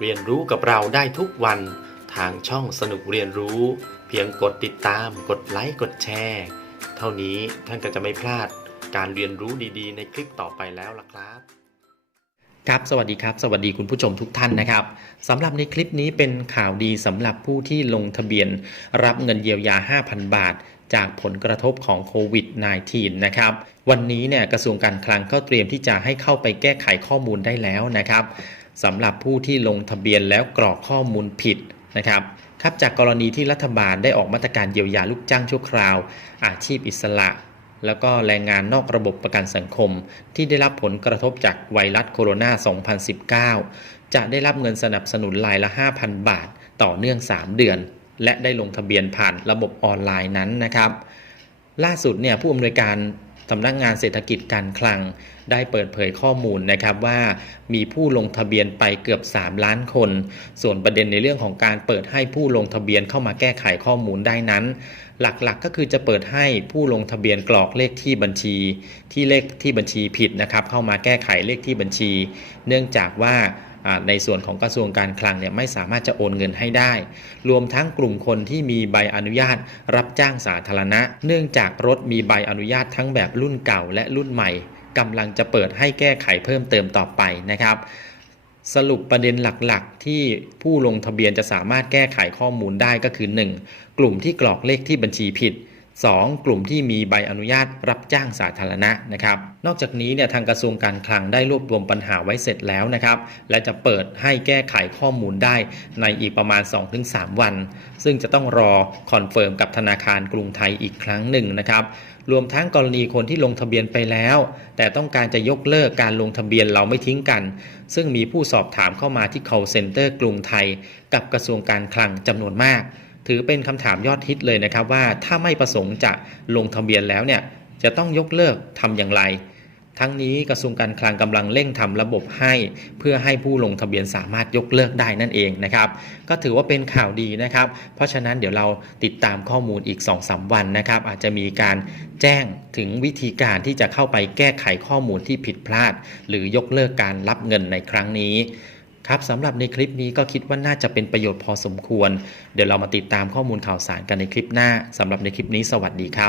เรียนรู้กับเราได้ทุกวันทางช่องสนุกเรียนรู้ เพียงกดติดตาม กดไลค์กดแชร์เท่านี้ท่านก็จะไม่พลาดการเรียนรู้ดีๆ ในคลิปต่อไปแล้วล่ะครับครับสวัสดีครับ สวัสดีคุณผู้ชมทุกท่านนะครับสำหรับในคลิปนี้เป็นข่าวดีสำหรับผู้ที่ลงทะเบียน รับเงินเยียวยา 5,000 บาท จากผลกระทบของโควิด -19 นะครับวันนี้เนี่ยกระทรวงการคลังก็เตรียมที่จะให้เข้าไปแก้ไขข้อมูลได้แล้วนะครับ สำหรับผู้ที่ลงทะเบียนแล้วกรอกข้อมูลผิดนะครับครับจากกรณีที่รัฐบาลได้ออกมาตรการเยียวยาลูกจ้างชั่วคราว อาชีพอิสระ แล้วก็แรงงานนอกระบบประกันสังคม ที่ได้รับผลกระทบจากไวรัสโคโรนา 2019 จะได้รับเงินสนับสนุนรายละ 5,000 บาท ต่อเนื่อง 3 เดือน และได้ลงทะเบียนผ่านระบบออนไลน์นั้นนะครับ ล่าสุดเนี่ยผู้อำนวยการ สำนักงานเศรษฐกิจการคลังได้เปิดเผยข้อมูลนะครับว่ามีผู้ลงทะเบียนไปเกือบ 3 ล้านคน ส่วนประเด็นในเรื่องของการเปิดให้ผู้ลงทะเบียนเข้ามาแก้ไขข้อมูลได้นั้น หลักๆก็คือจะเปิดให้ผู้ลงทะเบียนกรอกเลขที่บัญชี ที่เลขที่บัญชีผิดนะครับเข้ามาแก้ไขเลขที่บัญชี เนื่องจากว่าอ่า ในส่วนของกระทรวงการคลังเนี่ยไม่สามารถจะโอนเงินให้ได้ รวมทั้งกลุ่มคนที่มีใบอนุญาตรับจ้างสาธารณะ เนื่องจากรถมีใบอนุญาตทั้งแบบรุ่นเก่าและรุ่นใหม่กำลังจะเปิดให้แก้ไขเพิ่มเติมต่อไปนะครับสรุปประเด็นหลักๆ ที่ผู้ลงทะเบียนจะสามารถแก้ไขข้อมูลได้ก็คือ 1. กลุ่มที่กรอกเลขที่บัญชีผิด 2. กลุ่มที่มีใบอนุญาตรับจ้างสาธารณะนะครับ นอกจากนี้เนี่ยทางกระทรวงการคลังได้รวบรวมปัญหาไว้เสร็จแล้วนะครับ และจะเปิดให้แก้ไขข้อมูลได้ในอีกประมาณ 2-3 วัน ซึ่งจะต้องรอคอนเฟิร์มกับธนาคารกรุงไทยอีกครั้งหนึ่งนะครับรวมทั้งกรณีคนที่ลงทะเบียนไปแล้ว แต่ต้องการจะยกเลิกการลงทะเบียนเราไม่ทิ้งกัน ซึ่งมีผู้สอบถามเข้ามาที่ call center กรุงไทย กับกระทรวงการคลังจำนวนมาก ถือเป็นคำถามยอดฮิตเลยนะครับว่าถ้าไม่ประสงค์จะลงทะเบียนแล้วเนี่ยจะต้องยกเลิกทำอย่างไร ทั้งนี้กระทรวงการคลังกำลังเร่งทำระบบให้ เพื่อให้ผู้ลงทะเบียนสามารถยกเลิกได้นั่นเองนะครับ ก็ถือว่าเป็นข่าวดีนะครับ เพราะฉะนั้นเดี๋ยวเราติดตามข้อมูลอีก 2-3 วันนะครับ อาจจะมีการแจ้งถึงวิธีการที่จะเข้าไปแก้ไขข้อมูลที่ผิดพลาด หรือยกเลิกการรับเงินในครั้งนี้ ครับสำหรับในคลิปนี้ก็คิดว่าน่าจะเป็นประโยชน์พอสมควร เดี๋ยวเรามาติดตามข้อมูลข่าวสารกันในคลิปหน้าสำหรับในคลิปนี้สวัสดีครับ